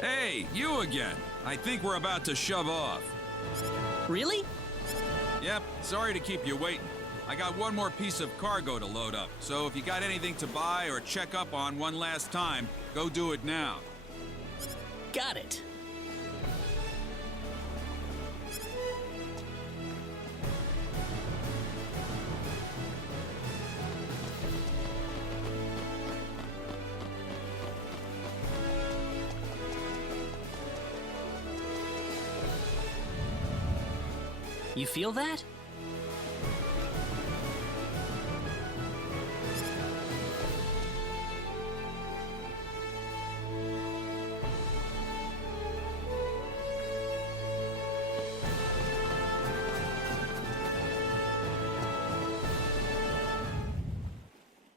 Hey, you again. I think we're about to shove off. Really? Yep, sorry to keep you waiting. I got one more piece of cargo to load up, so if you got anything to buy or check up on one last time, go do it now. Got it. You feel that?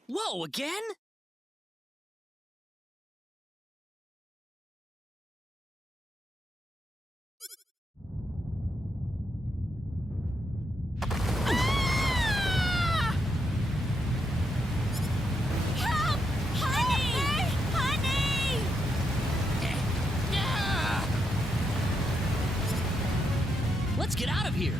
Whoa, again? Let's get out of here!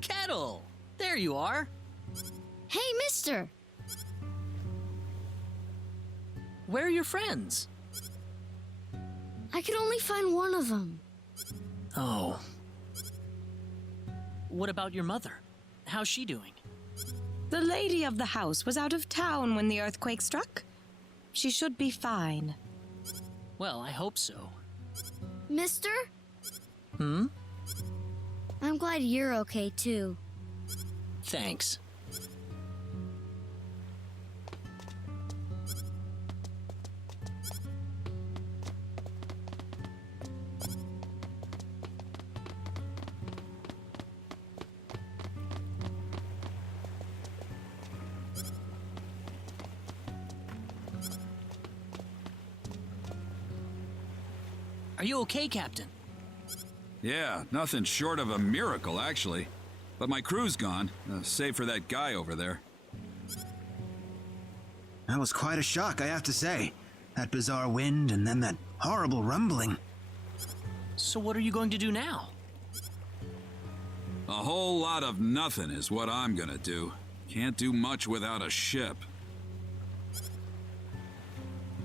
Kettle! There you are! Hey, mister! Where are your friends? I could only find one of them. Oh. What about your mother? How's she doing? The lady of the house was out of town when the earthquake struck. She should be fine. Well, I hope so. Mister? Hmm? I'm glad you're okay, too. Thanks. Are you okay, Captain? Yeah, nothing short of a miracle, actually. But my crew's gone, save for that guy over there. That was quite a shock, I have to say. That bizarre wind and then that horrible rumbling. So what are you going to do now? A whole lot of nothing is what I'm gonna do. Can't do much without a ship.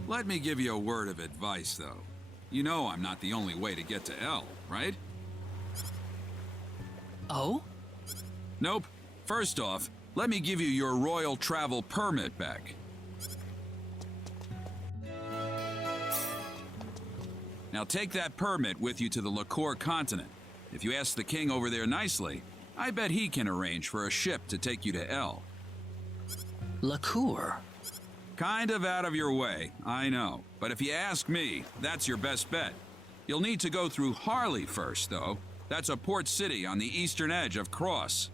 Let me give you a word of advice, though. You know I'm not the only way to get to L, right? Oh? Nope. First off, let me give you your royal travel permit back. Now take that permit with you to the Liqueur continent. If you ask the king over there nicely, I bet he can arrange for a ship to take you to L. Liqueur? Kind of out of your way, I know. But if you ask me, that's your best bet. You'll need to go through Harley first, though. That's a port city on the eastern edge of Cross.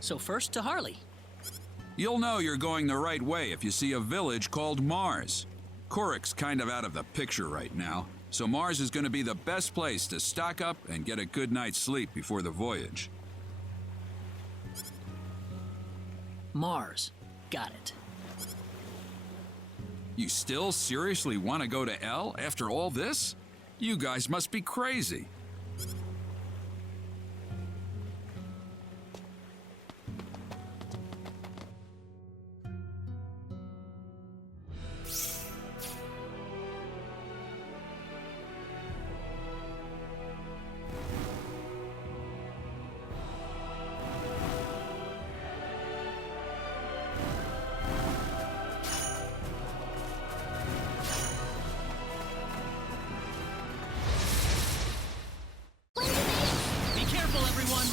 So first to Harley. You'll know you're going the right way if you see a village called Mars. Kurik's kind of out of the picture right now, so Mars is going to be the best place to stock up and get a good night's sleep before the voyage. Mars. Got it. You still seriously want to go to L after all this? You guys must be crazy. Be careful, everyone!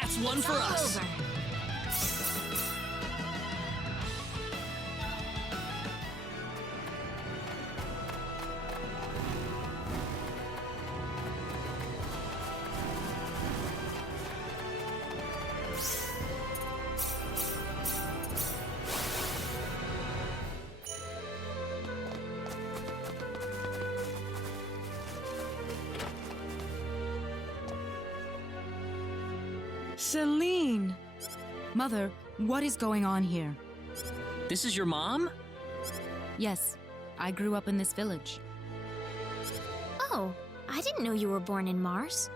That's one for us. Celine! Mother, what is going on here? This is your mom? Yes, I grew up in this village. Oh, I didn't know you were born in Mars.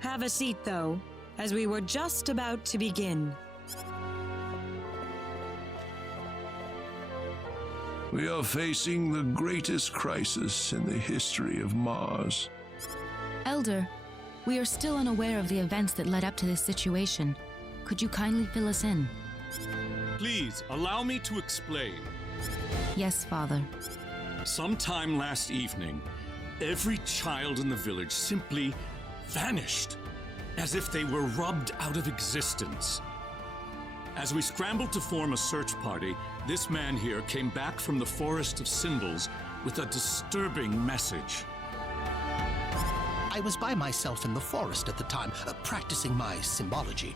Have a seat, though, as we were just about to begin. We are facing the greatest crisis in the history of Mars. Elder, we are still unaware of the events that led up to this situation. Could you kindly fill us in? Please, allow me to explain. Yes, Father. Sometime last evening, every child in the village simply vanished, as if they were rubbed out of existence. As we scrambled to form a search party, this man here came back from the Forest of Symbols with a disturbing message. I was by myself in the forest at the time, practicing my symbology.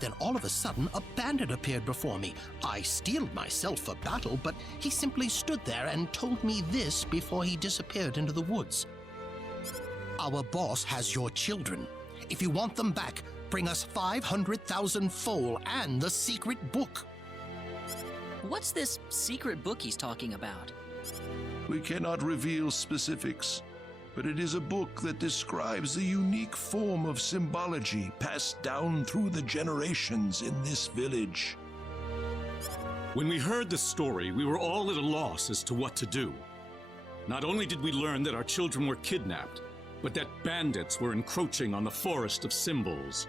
Then all of a sudden, a bandit appeared before me. I steeled myself for battle, but he simply stood there and told me this before he disappeared into the woods. Our boss has your children. If you want them back, bring us 500,000 foal and the secret book. What's this secret book he's talking about? We cannot reveal specifics, but it is a book that describes the unique form of symbology passed down through the generations in this village. When we heard the story, we were all at a loss as to what to do. Not only did we learn that our children were kidnapped, but that bandits were encroaching on the Forest of Symbols.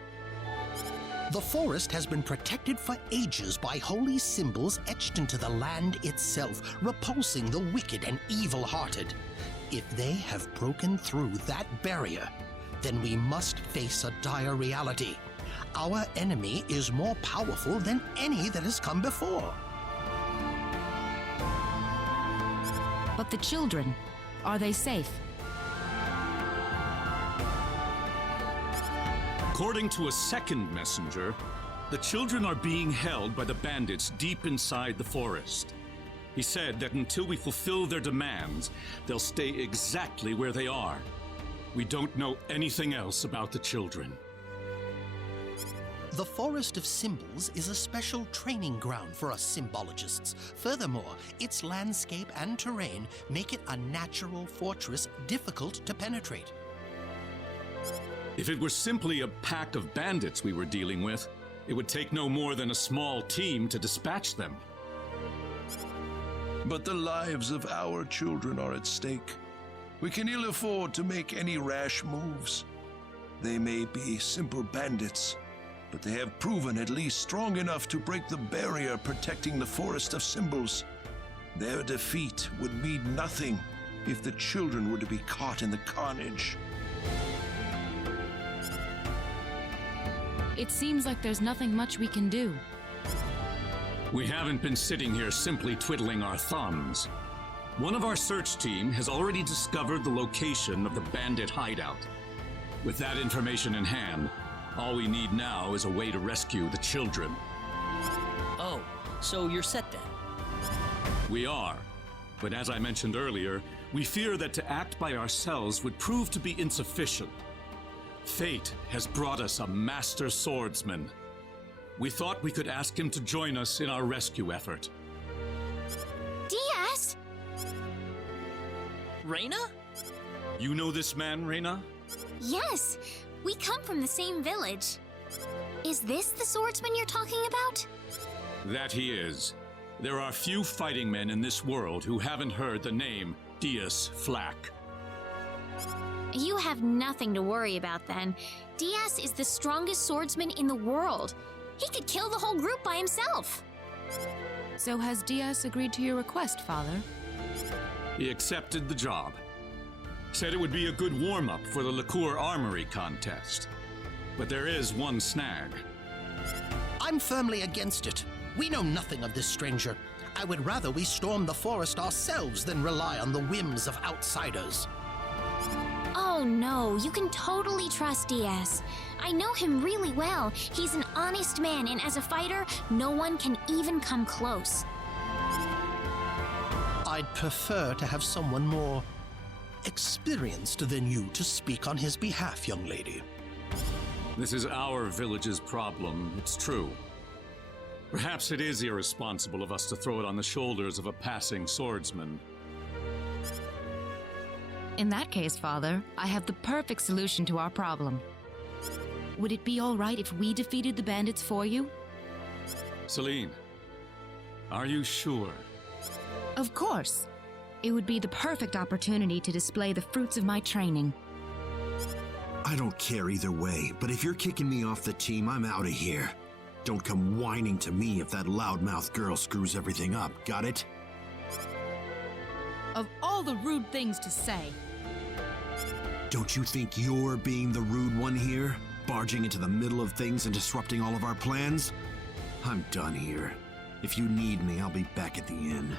The forest has been protected for ages by holy symbols etched into the land itself, repulsing the wicked and evil-hearted. If they have broken through that barrier, then we must face a dire reality. Our enemy is more powerful than any that has come before. But the children, are they safe? According to a second messenger, the children are being held by the bandits deep inside the forest. He said that until we fulfill their demands, they'll stay exactly where they are. We don't know anything else about the children. The Forest of Symbols is a special training ground for us symbologists. Furthermore, its landscape and terrain make it a natural fortress difficult to penetrate. If it were simply a pack of bandits we were dealing with, it would take no more than a small team to dispatch them. But the lives of our children are at stake. We can ill afford to make any rash moves. They may be simple bandits, but they have proven at least strong enough to break the barrier protecting the Forest of Symbols. Their defeat would mean nothing if the children were to be caught in the carnage. It seems like there's nothing much we can do. We haven't been sitting here simply twiddling our thumbs. One of our search team has already discovered the location of the bandit hideout. With that information in hand, all we need now is a way to rescue the children. Oh, so you're set then? We are, but as I mentioned earlier, we fear that to act by ourselves would prove to be insufficient. Fate has brought us a master swordsman. We thought we could ask him to join us in our rescue effort. Diaz! Reyna? You know this man, Reyna? Yes, we come from the same village. Is this the swordsman you're talking about? That he is. There are few fighting men in this world who haven't heard the name Diaz Flack. You have nothing to worry about then. Diaz is the strongest swordsman in the world. He could kill the whole group by himself. So has Diaz agreed to your request, Father? He accepted the job. Said it would be a good warm-up for the Liqueur Armory contest. But there is one snag. I'm firmly against it. We know nothing of this stranger. I would rather we storm the forest ourselves than rely on the whims of outsiders. Oh no, you can totally trust Diaz. I know him really well. He's an honest man, and as a fighter, no one can even come close. I'd prefer to have someone more experienced than you to speak on his behalf, young lady. This is our village's problem, it's true. Perhaps it is irresponsible of us to throw it on the shoulders of a passing swordsman. In that case, Father, I have the perfect solution to our problem. Would it be all right if we defeated the bandits for you? Celine, are you sure? Of course. It would be the perfect opportunity to display the fruits of my training. I don't care either way, but if you're kicking me off the team, I'm out of here. Don't come whining to me if that loudmouth girl screws everything up, got it? Of all the rude things to say. Don't you think you're being the rude one here? Barging into the middle of things and disrupting all of our plans? I'm done here. If you need me, I'll be back at the inn.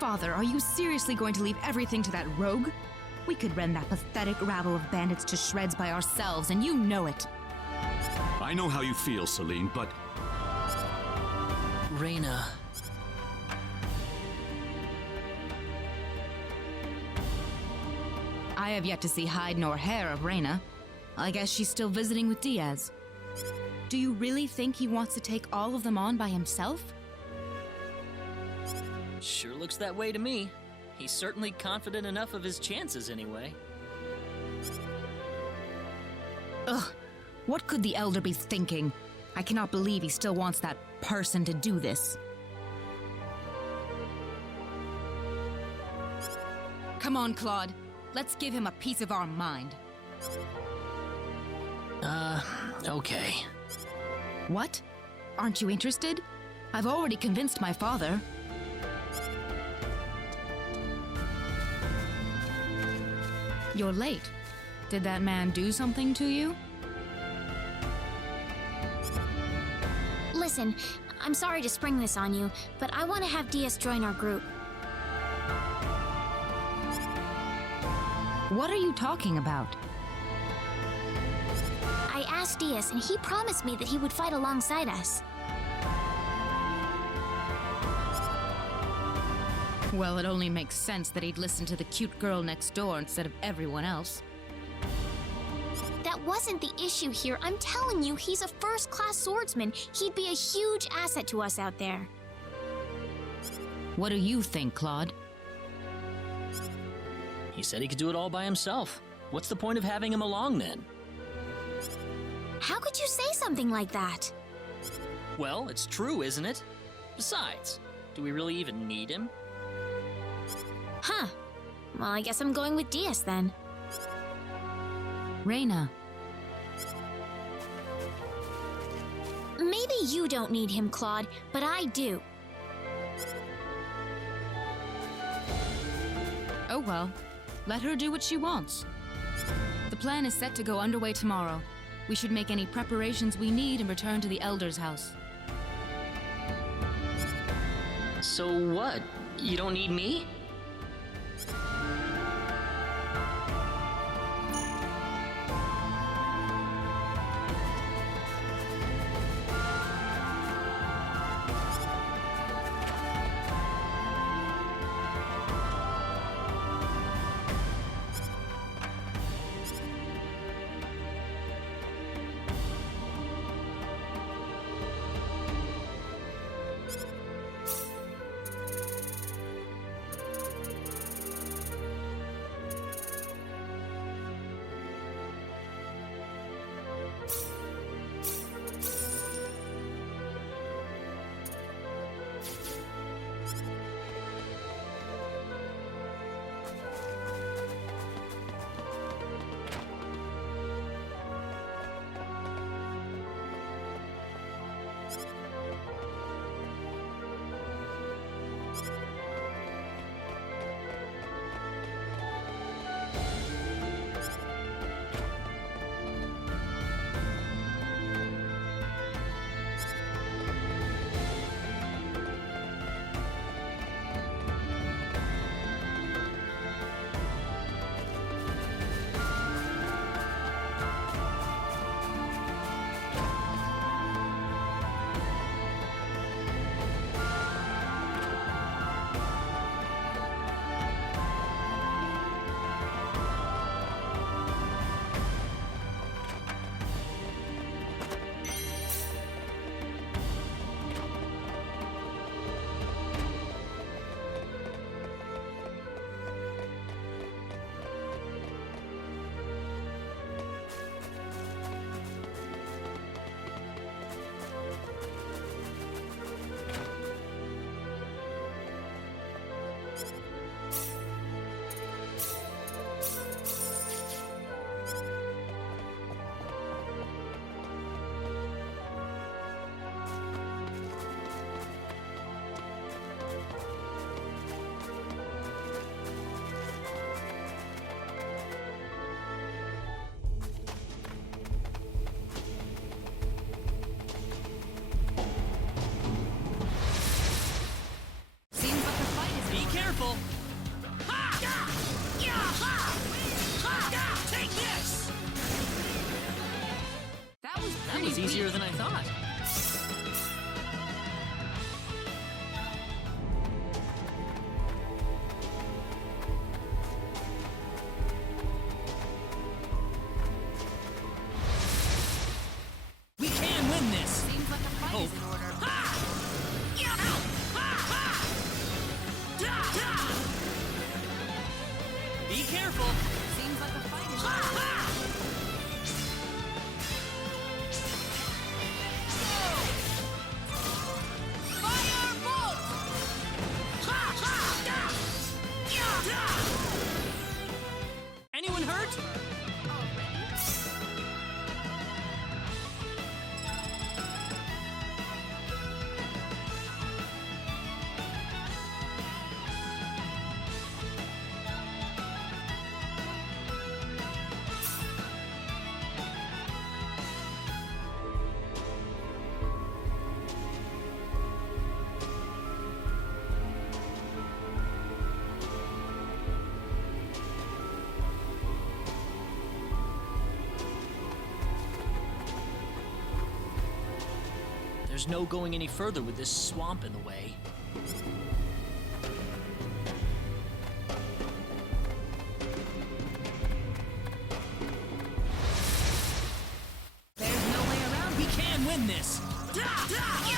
Father, are you seriously going to leave everything to that rogue? We could rend that pathetic rabble of bandits to shreds by ourselves, and you know it. I know how you feel, Celine, but Reyna. I have yet to see hide nor hair of Reyna. I guess she's still visiting with Diaz. Do you really think he wants to take all of them on by himself? Sure looks that way to me. He's certainly confident enough of his chances anyway. Ugh, what could the Elder be thinking? I cannot believe he still wants that person to do this. Come on, Claude. Let's give him a piece of our mind. Okay. What? Aren't you interested? I've already convinced my father. You're late. Did that man do something to you? Listen, I'm sorry to spring this on you, but I want to have Diaz join our group. What are you talking about? I asked Diaz, and he promised me that he would fight alongside us. Well, it only makes sense that he'd listen to the cute girl next door instead of everyone else. That wasn't the issue here. I'm telling you, he's a first-class swordsman. He'd be a huge asset to us out there. What do you think, Claude? He said he could do it all by himself. What's the point of having him along then? How could you say something like that? Well, it's true, isn't it? Besides, do we really even need him? Huh. Well, I guess I'm going with Diaz then. Reyna. Maybe you don't need him, Claude, but I do. Oh well. Let her do what she wants. The plan is set to go underway tomorrow. We should make any preparations we need and return to the Elder's house. So what? You don't need me? was easier than I thought. We can win this! Seems like a fight is in order. Be careful! Seems like a fight is in order. Anyone hurt? There's no going any further with this swamp in the way. There's no way around. We can win this! Got you!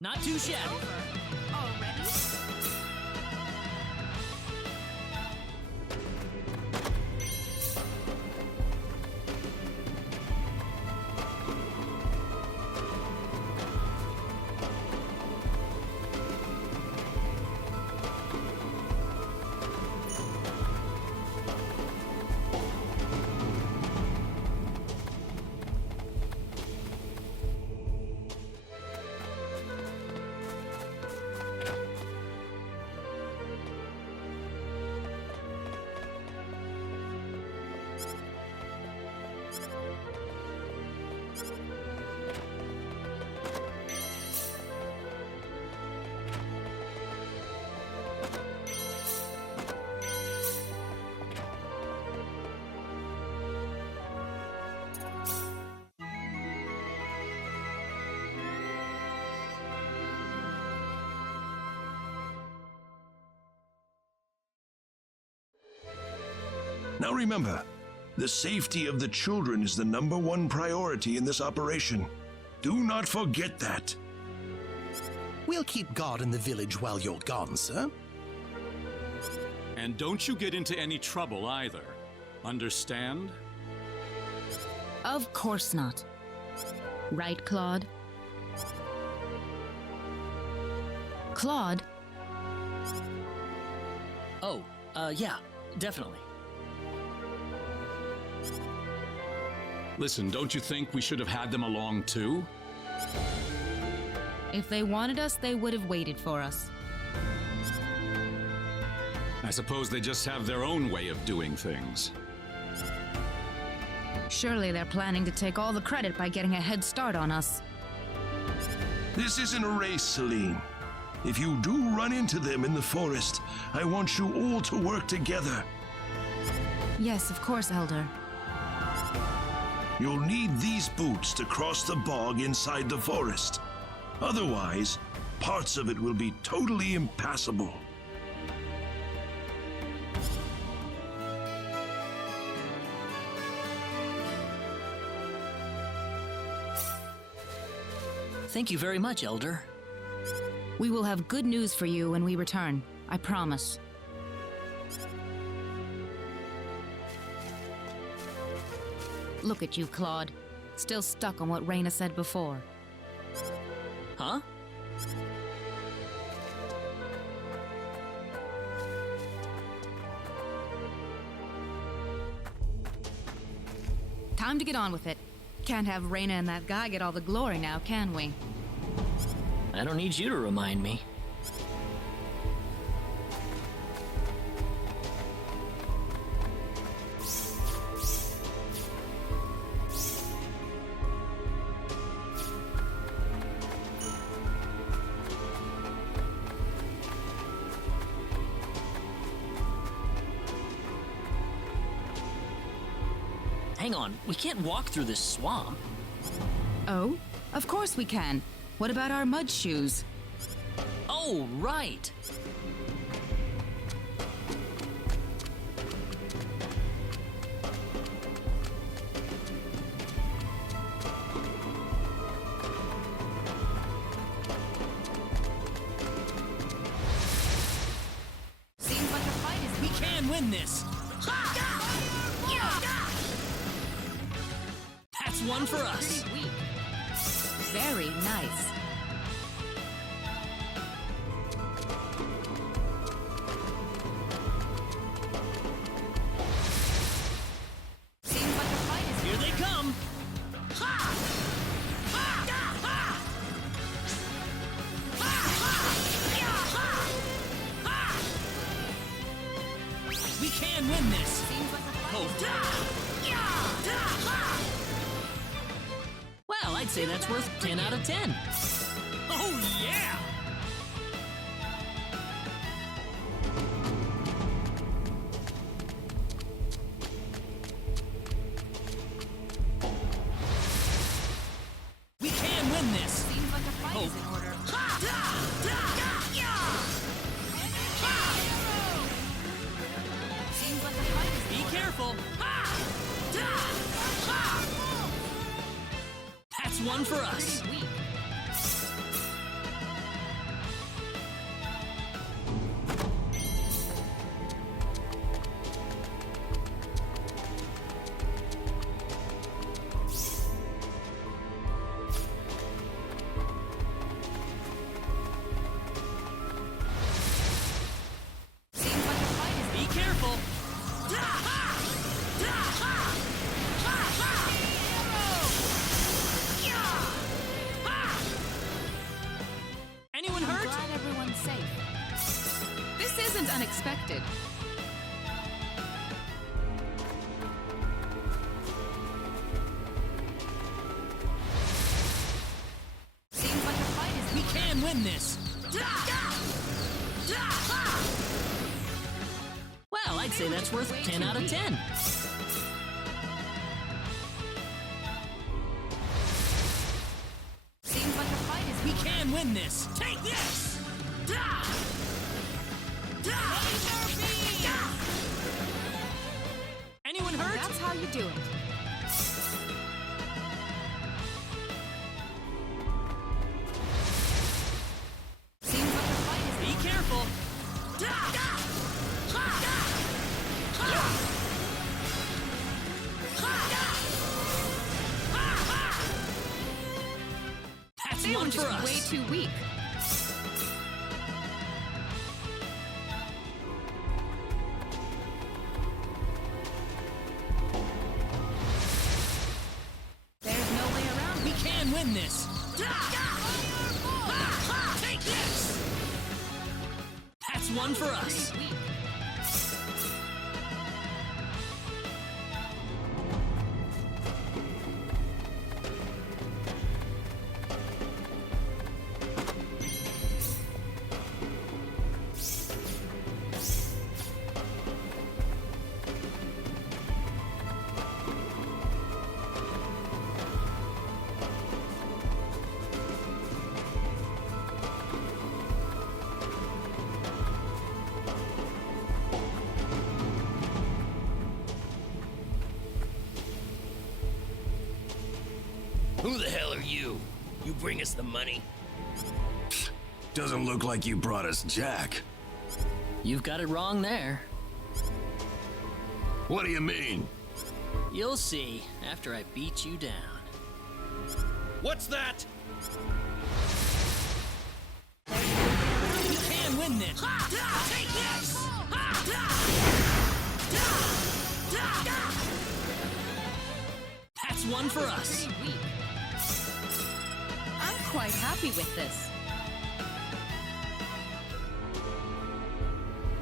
Not too shabby. Already? Now remember, the safety of the children is the #1 priority in this operation. Do not forget that. We'll keep guard in the village while you're gone, sir. And don't you get into any trouble either. Understand? Of course not. Right, Claude? Claude? Oh, yeah, definitely. Listen, don't you think we should have had them along too? If they wanted us, they would have waited for us. I suppose they just have their own way of doing things. Surely they're planning to take all the credit by getting a head start on us. This isn't a race, Celine. If you do run into them in the forest, I want you all to work together. Yes, of course, Elder. You'll need these boots to cross the bog inside the forest. Otherwise, parts of it will be totally impassable. Thank you very much, Elder. We will have good news for you when we return. I promise. Look at you, Claude. Still stuck on what Raina said before. Huh? Time to get on with it. Can't have Raina and that guy get all the glory now, can we? I don't need you to remind me. Hang on, we can't walk through this swamp. Oh? Of course we can. What about our mud shoes? Oh, right. Seems like a fight is We can win this. That's one for us. pretty weak. Very nice. Seems like a fight is Here they come. We can win this. Seems like a fight Oh, well, I'd say that's worth 10 out of 10. Oh, yeah! We can win this. Seems like a fight is in order. Seems like a fight is Be careful. That's one for us. pretty weak. Seems like a fight is Be careful. Anyone hurt? glad everyone's safe. This isn't unexpected. Seems like a fight is We can win this. Well, I'd say that's worth 10 out of 10. Seems like a fight is We can win this. Take this. Anyone hurt? That's how you do it. Seems like a fight is Be careful. That's They one were for just us. way too weak. There's no way around. We can win this. Take this. That's one for us. Pretty weak. Who the hell are you? You bring us the money? Doesn't look like you brought us Jack. You've got it wrong there. What do you mean? You'll see after I beat you down. What's that? We can win this. Take this. That's one for us. Pretty weak. I'm quite happy with this.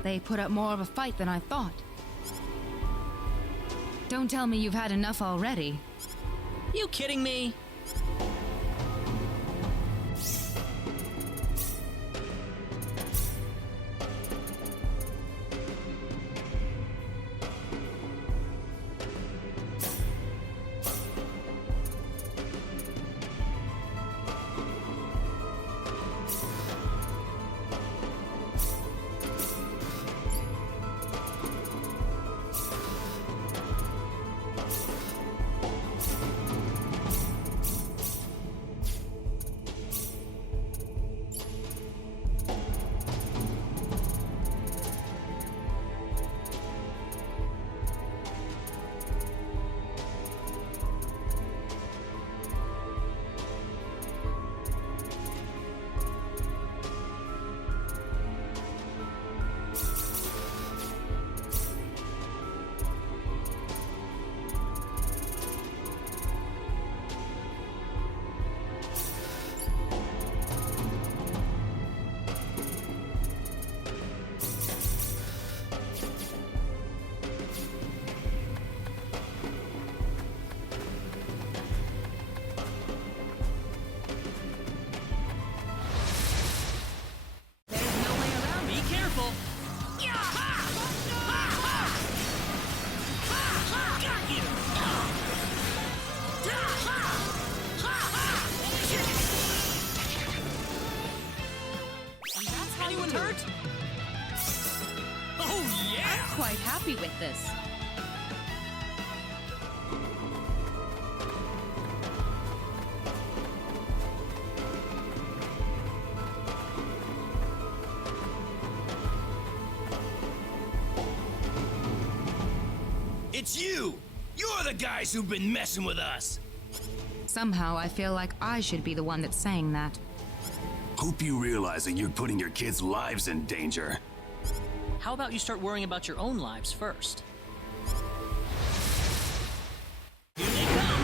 They put up more of a fight than I thought. Don't tell me you've had enough already. You kidding me? quite happy with this. It's you! You're the guys who've been messing with us! Somehow I feel like I should be the one that's saying that. Hope you realize that you're putting your kids' lives in danger. How about you start worrying about your own lives first? Here they come!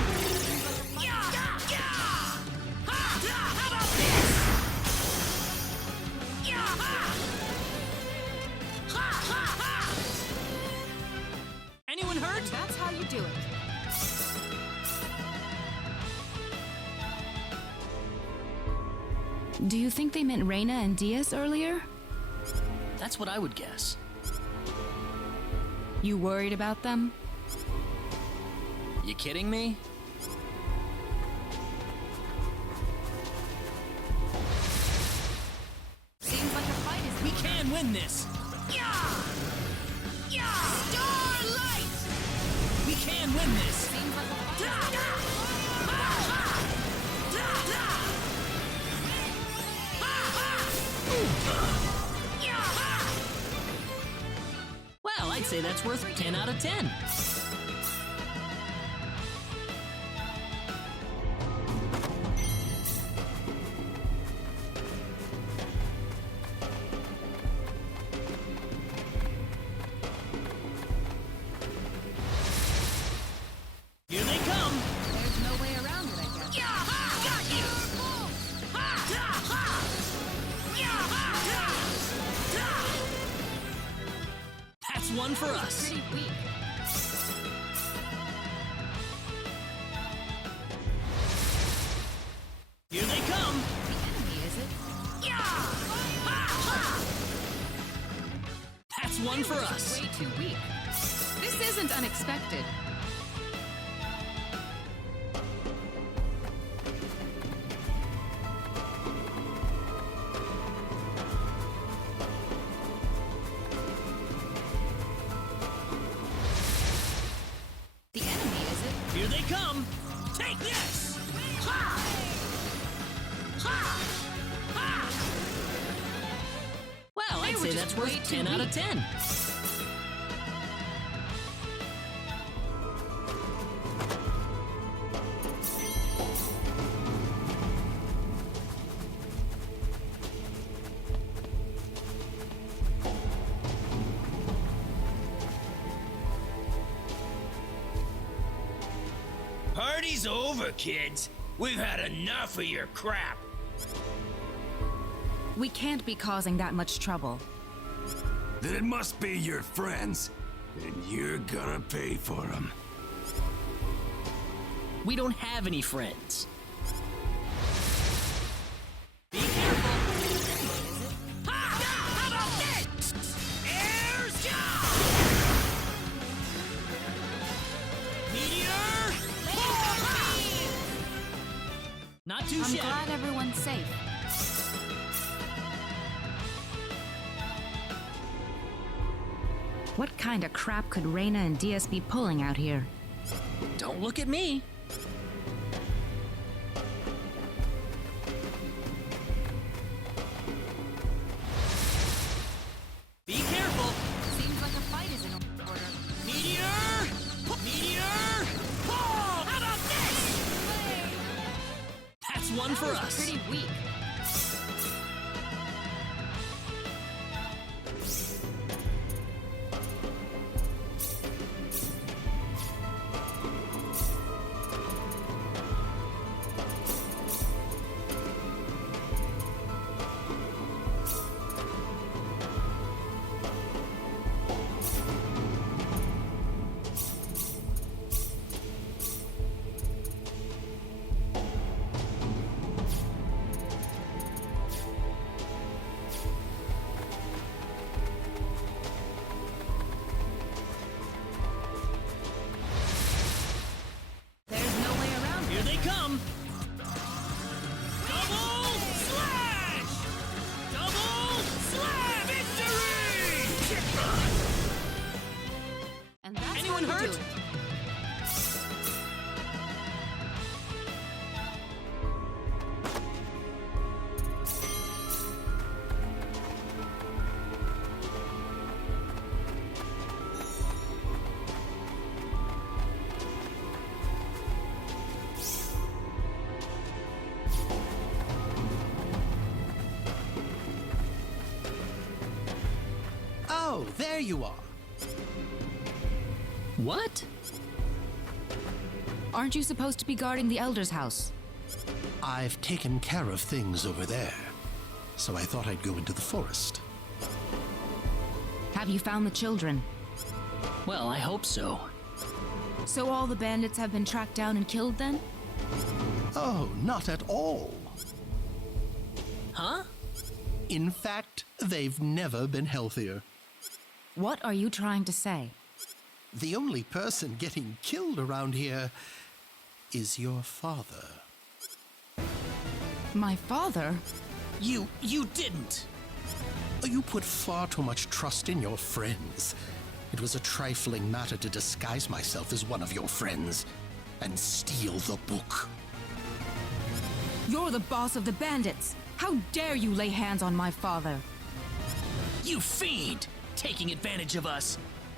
How about this? Anyone hurt? That's how you do it. Do you think they meant Reina and Diaz earlier? That's what I would guess. You worried about them? You kidding me? Seems like a fight is... We can win this! Starlight! We can win this! Seems like a fight Well, I'd say that's worth 10 out of 10. Here they come! There's no way around it, I guess. Got you! That's one for us. Pretty weak. Here they come! The enemy, is it? That's one for us. Way too weak. This isn't unexpected. The enemy, is it? Here they come! Take this! Well, I'd They were say just that's way worth too 10 out of weak. 10. Party's over, kids. We've had enough of your crap. We can't be causing that much trouble. Then it must be your friends. And you're gonna pay for them. We don't have any friends. Be careful! How about this? Here's John! Meteor! Not too I'm shabby. glad everyone's safe. What kind of crap could Reina and Diaz be pulling out here? Don't look at me. Be careful! Seems like a fight is in order. Meteor! Meteor! Oh, how about this? That's one for us. Pretty weak. you! Oh, there you are. What? Aren't you supposed to be guarding the Elder's house? I've taken care of things over there, so I thought I'd go into the forest. Have you found the children? Well, I hope so. So all the bandits have been tracked down and killed then? Oh, not at all. Huh? In fact, they've never been healthier. What are you trying to say? The only person getting killed around here is your father. My father? You didn't! You put far too much trust in your friends. It was a trifling matter to disguise myself as one of your friends and steal the book. You're the boss of the bandits! How dare you lay hands on my father? You fiend! Taking advantage of us!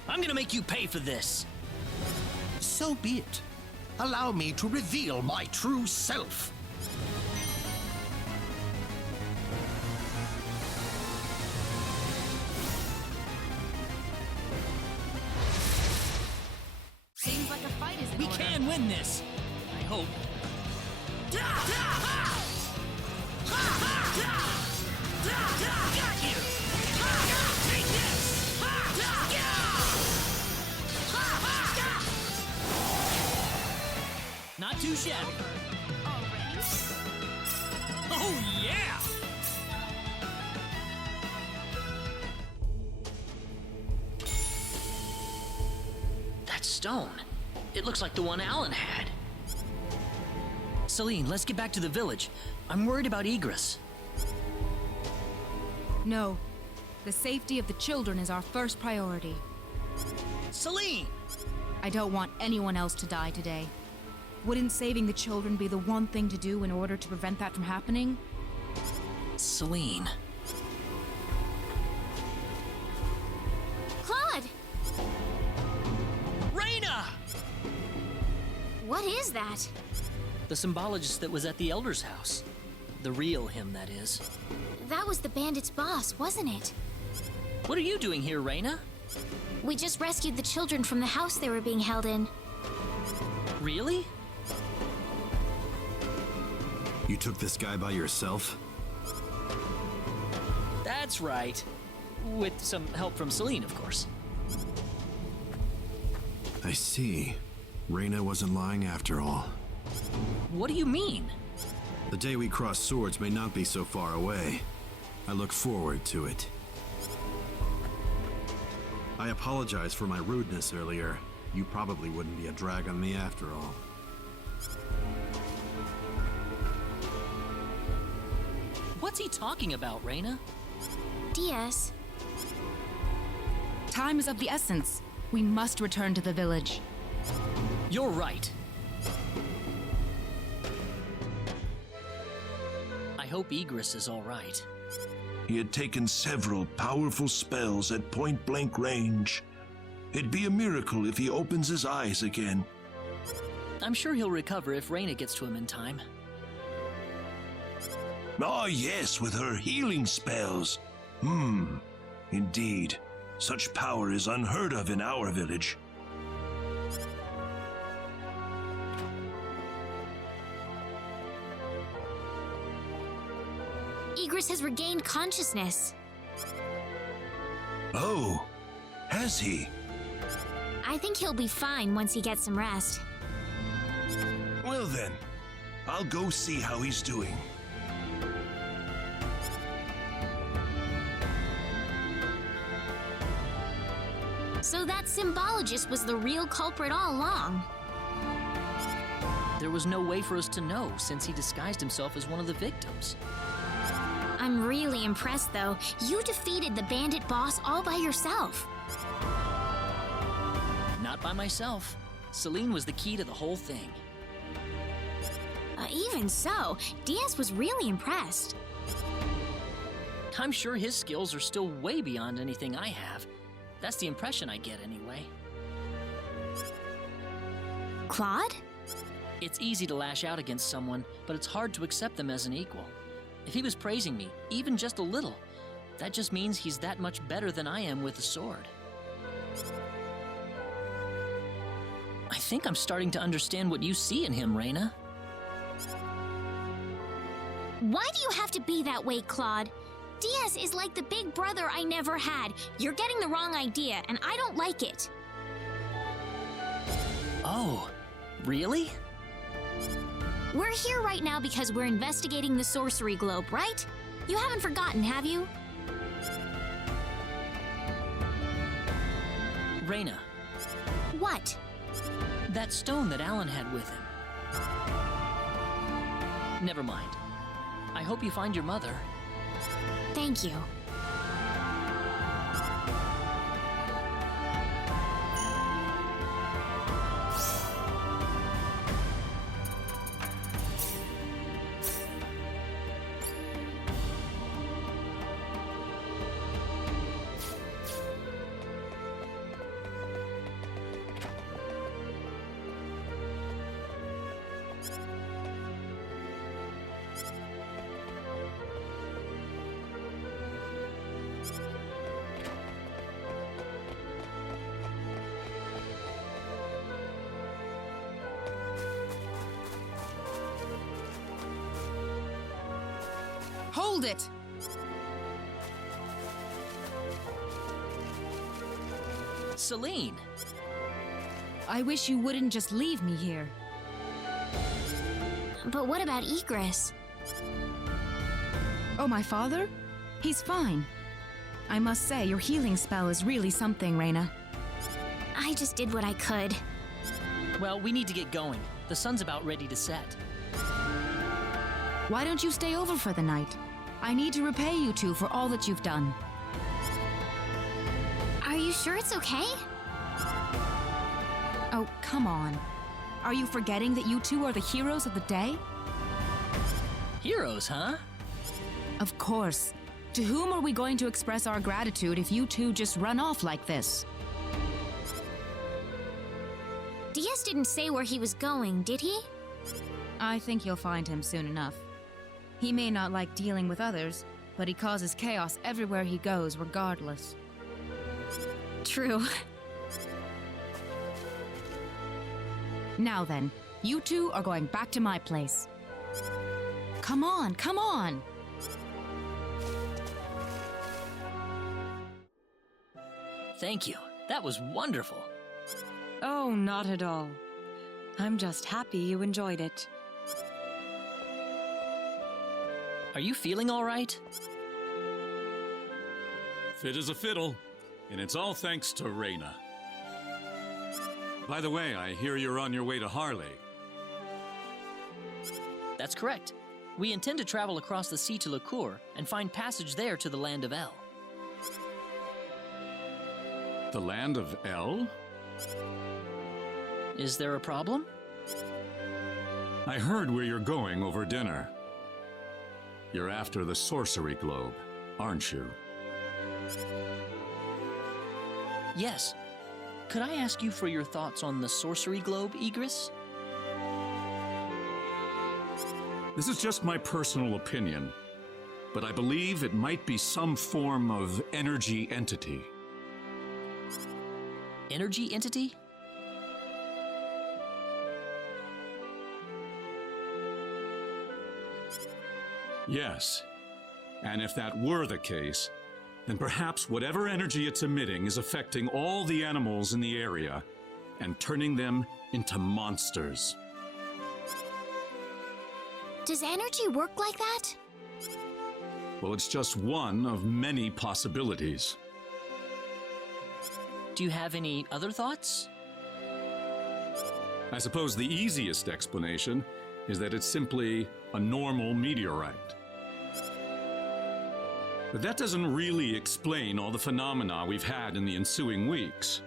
I'm gonna make you pay for this! So be it. Allow me to reveal my true self. Seems like a fight is in We order. can win this! I hope. Got you! Take this! Not too shabby. Oh, yeah! That stone. It looks like the one Alan had. Celine, let's get back to the village. I'm worried about Egress. No. The safety of the children is our first priority. Celine! I don't want anyone else to die today. Wouldn't saving the children be the one thing to do in order to prevent that from happening? Celine. Claude! Raina! What is that? The symbologist that was at the Elder's house. The real him, that is. That was the bandits' boss, wasn't it? What are you doing here, Raina? We just rescued the children from the house they were being held in. Really? You took this guy by yourself? That's right. With some help from Celine, of course. I see. Raina wasn't lying after all. What do you mean? The day we cross swords may not be so far away. I look forward to it. I apologize for my rudeness earlier. You probably wouldn't be a drag on me after all. What's he talking about, Raina? Diaz. Time is of the essence. We must return to the village. You're right. I hope Egress is all right. He had taken several powerful spells at point-blank range. It'd be a miracle if he opens his eyes again. I'm sure he'll recover if Raina gets to him in time. Ah, yes, with her healing spells. Indeed. Such power is unheard of in our village. Egress has regained consciousness. Oh, has he? I think he'll be fine once he gets some rest. Well then, I'll go see how he's doing. So that symbologist was the real culprit all along. There was no way for us to know since he disguised himself as one of the victims. I'm really impressed, though. You defeated the bandit boss all by yourself. Not by myself. Celine was the key to the whole thing. Even so, Diaz was really impressed. I'm sure his skills are still way beyond anything I have. That's the impression I get anyway. Claude? It's easy to lash out against someone, but it's hard to accept them as an equal. If he was praising me, even just a little, that just means he's that much better than I am with a sword. I think I'm starting to understand what you see in him, Reyna. Why do you have to be that way, Claude? Diaz is like the big brother I never had. You're getting the wrong idea, and I don't like it. Oh, really? We're here right now because we're investigating the sorcery globe, right? You haven't forgotten, have you? Reyna, What? that stone that Alan had with him. Never mind. I hope you find your mother. Thank you. Hold it! Celine! I wish you wouldn't just leave me here. But what about Egress? Oh, my father? He's fine. I must say, your healing spell is really something, Reyna. I just did what I could. Well, we need to get going. The sun's about ready to set. Why don't you stay over for the night? I need to repay you two for all that you've done. Are you sure it's okay? Oh, come on. Are you forgetting that you two are the heroes of the day? Heroes, huh? Of course. To whom are we going to express our gratitude if you two just run off like this? Diaz didn't say where he was going, did he? I think you'll find him soon enough. He may not like dealing with others, but he causes chaos everywhere he goes, regardless. True. Now then, you two are going back to my place. Come on, come on! Thank you. That was wonderful. Oh, not at all. I'm just happy you enjoyed it. Are you feeling all right? Fit as a fiddle, and it's all thanks to Reyna. By the way, I hear you're on your way to Harley. That's correct. We intend to travel across the sea to Licour and find passage there to the land of El. The land of El? Is there a problem? I heard where you're going over dinner. You're after the sorcery globe, aren't you? Yes. Could I ask you for your thoughts on the sorcery globe, Egress? This is just my personal opinion, but I believe it might be some form of energy entity. Energy entity? Yes. And if that were the case, then perhaps whatever energy it's emitting is affecting all the animals in the area and turning them into monsters. Does energy work like that? Well, it's just one of many possibilities. Do you have any other thoughts? I suppose the easiest explanation is that it's simply a normal meteorite. But that doesn't really explain all the phenomena we've had in the ensuing weeks.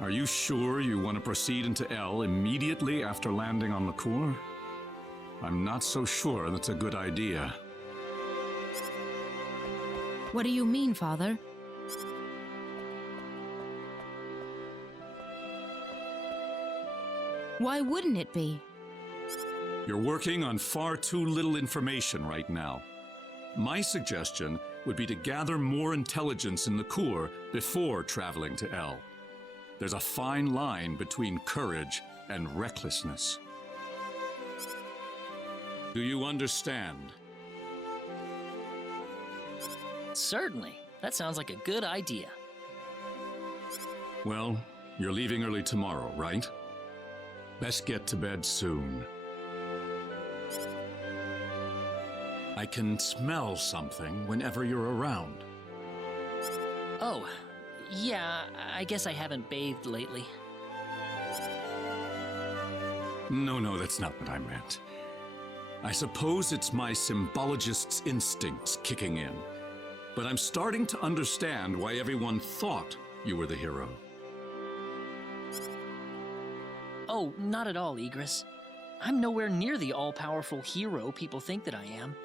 Are you sure you want to proceed into El immediately after landing on Liqueur? I'm not so sure that's a good idea. What do you mean, Father? Why wouldn't it be? You're working on far too little information right now. My suggestion would be to gather more intelligence in Liqueur before traveling to El. There's a fine line between courage and recklessness. Do you understand? Certainly. That sounds like a good idea. Well, you're leaving early tomorrow, right? Best get to bed soon. I can smell something whenever you're around. Oh, yeah, I guess I haven't bathed lately. No, that's not what I meant. I suppose it's my symbologist's instincts kicking in. But I'm starting to understand why everyone thought you were the hero. Oh, not at all, Igris. I'm nowhere near the all-powerful hero people think that I am.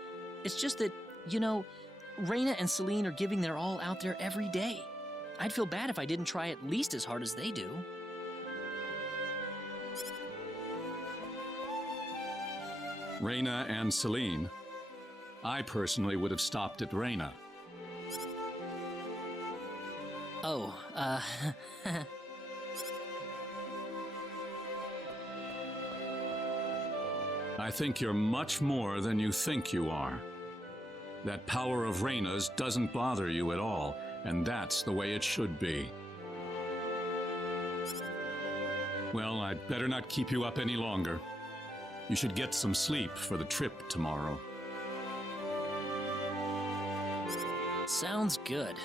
It's just that, you know, Reyna and Celine are giving their all out there every day. I'd feel bad if I didn't try at least as hard as they do. Reyna and Celine. I personally would have stopped at Reyna. Oh, I think you're much more than you think you are. That power of Reyna's doesn't bother you at all, and that's the way it should be. Well, I'd better not keep you up any longer. You should get some sleep for the trip tomorrow. sounds good.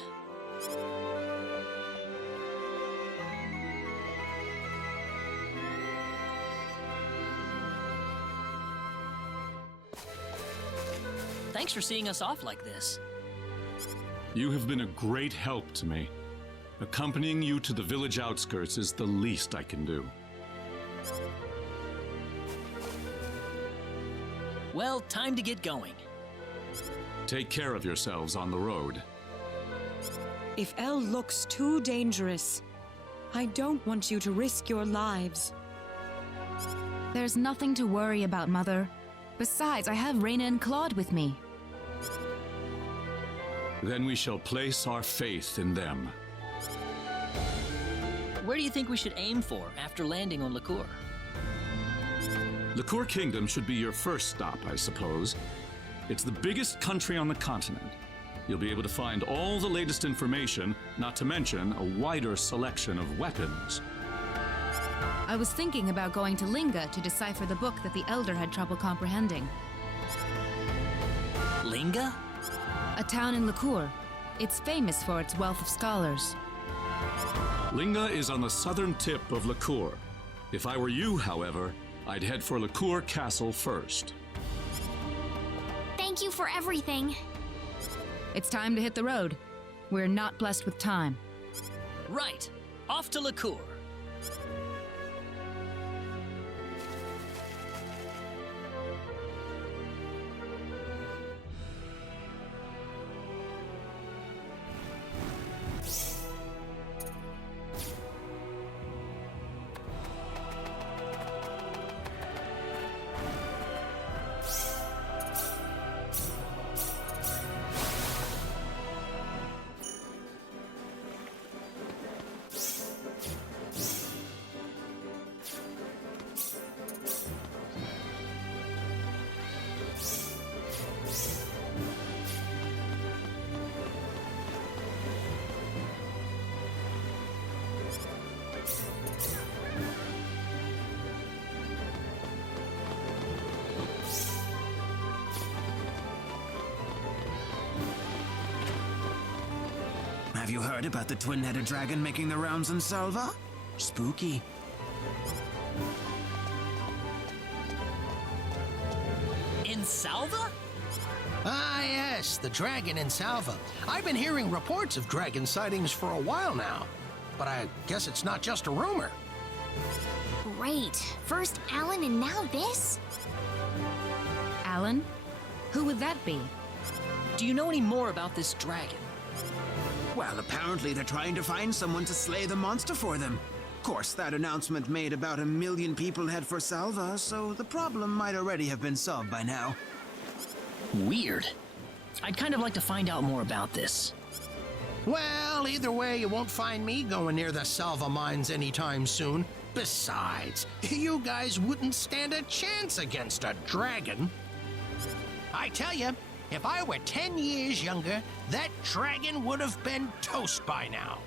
Thanks for seeing us off like this. You have been a great help to me. Accompanying you to the village outskirts is the least I can do. Well, time to get going. Take care of yourselves on the road. If El looks too dangerous, I don't want you to risk your lives. There's nothing to worry about, Mother. Besides, I have Reyna and Claude with me. Then we shall place our faith in them. Where do you think we should aim for after landing on Liqueur? Liqueur Kingdom should be your first stop, I suppose. It's the biggest country on the continent. You'll be able to find all the latest information, not to mention a wider selection of weapons. I was thinking about going to Linga to decipher the book that the Elder had trouble comprehending. Linga? A town in Liqueur. It's famous for its wealth of scholars. Linga is on the southern tip of Liqueur. If I were you, however, I'd head for Liqueur Castle first. Thank you for everything. It's time to hit the road. We're not blessed with time. Right. Off to Liqueur. Have you heard about the twin-headed dragon making the rounds in Salva? Spooky. In Salva? Ah, yes, the dragon in Salva. I've been hearing reports of dragon sightings for a while now. but I guess it's not just a rumor. Great. First Alan and now this? Alan? Who would that be? Do you know any more about this dragon? Well, apparently they're trying to find someone to slay the monster for them. Of course, that announcement made about 1 million people head for Salva, so the problem might already have been solved by now. Weird. I'd kind of like to find out more about this. Well, either way, you won't find me going near the Salva mines anytime soon. Besides, you guys wouldn't stand a chance against a dragon. I tell you, if I were 10 years younger, that dragon would have been toast by now.